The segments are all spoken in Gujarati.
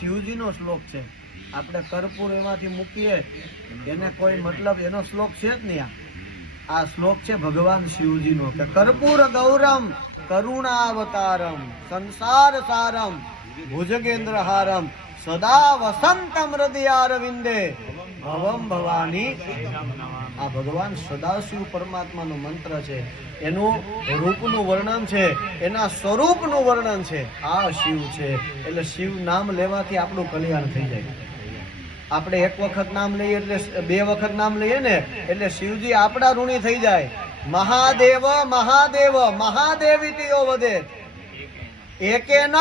શિવજીનો શ્લોક છે. આપણે કર્પૂર એમાંથી મૂકીએ એને કોઈ મતલબ એનો શ્લોક છે જ નહીં. આ શ્લોક છે ભગવાન શિવજીનો કે કર્પૂર ગૌરમ કરુણાવતારમ સંસાર સારમ ભુજગેન્દ્ર હારમ સદા વસંતમ હૃદયારવિંદે ભવમ ભવાની. આ ભગવાન સદાશિવ પરમાત્માનો મંત્ર છે. એનું રૂપનું વર્ણન છે, એના સ્વરૂપનું વર્ણન છે. આ શિવ છે. એટલે શિવ નામ લેવાથી આપણું કલ્યાણ થઈ જાય. આપણે એક વખત નામ લઈએ એટલે બે વખત નામ લઈએ ને એટલે શિવજી આપણા ઋણી થઈ જાય. મહાદેવ મહાદેવ મહાદેવીતિઓ વધે એકેન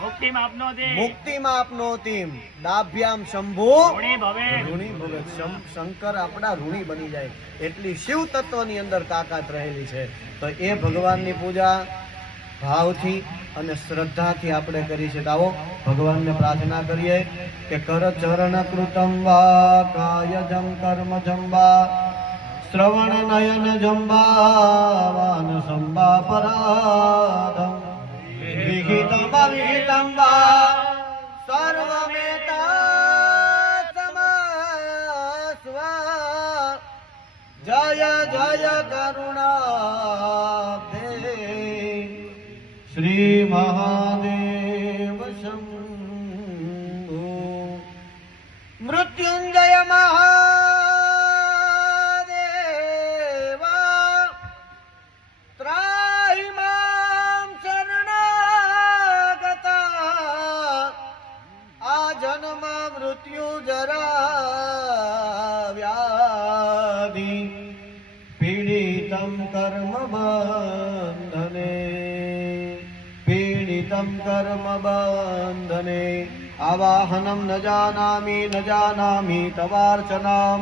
મુક્તિમાં આપનોતિમ દાભ્યામ શંભુ ઋણી ભવે. શંકર આપણા ઋણી બની જાય એટલી શિવ તત્વની અંદર તાકાત રહેલી છે. તો એ ભગવાનની પૂજા ભાવથી અને શ્રદ્ધાથી આપણે કરી છે. આવો ભગવાનને પ્રાર્થના કરીએ કે કર ચરણ કૃતમ વા કાયજમ કર્મ જંબા શ્રવણ નયન જંબા વાન સંબા પરાધમ વિહિતમ વિહિતમ વા સર્વમેતા સમાસ્વા જય જય કરુણા શ્રી મહાદેવ શંભો. મૃત્યુંજય મહાદેવ ત્રાહિ મામ શરણાગતા આ જન્મ મૃત્યુ જરા વ્યાધિ પીડિતમ કર્મ બંધને કર્મ બંધને આવાહનમ ન જાનામિ તવાર્ચનામ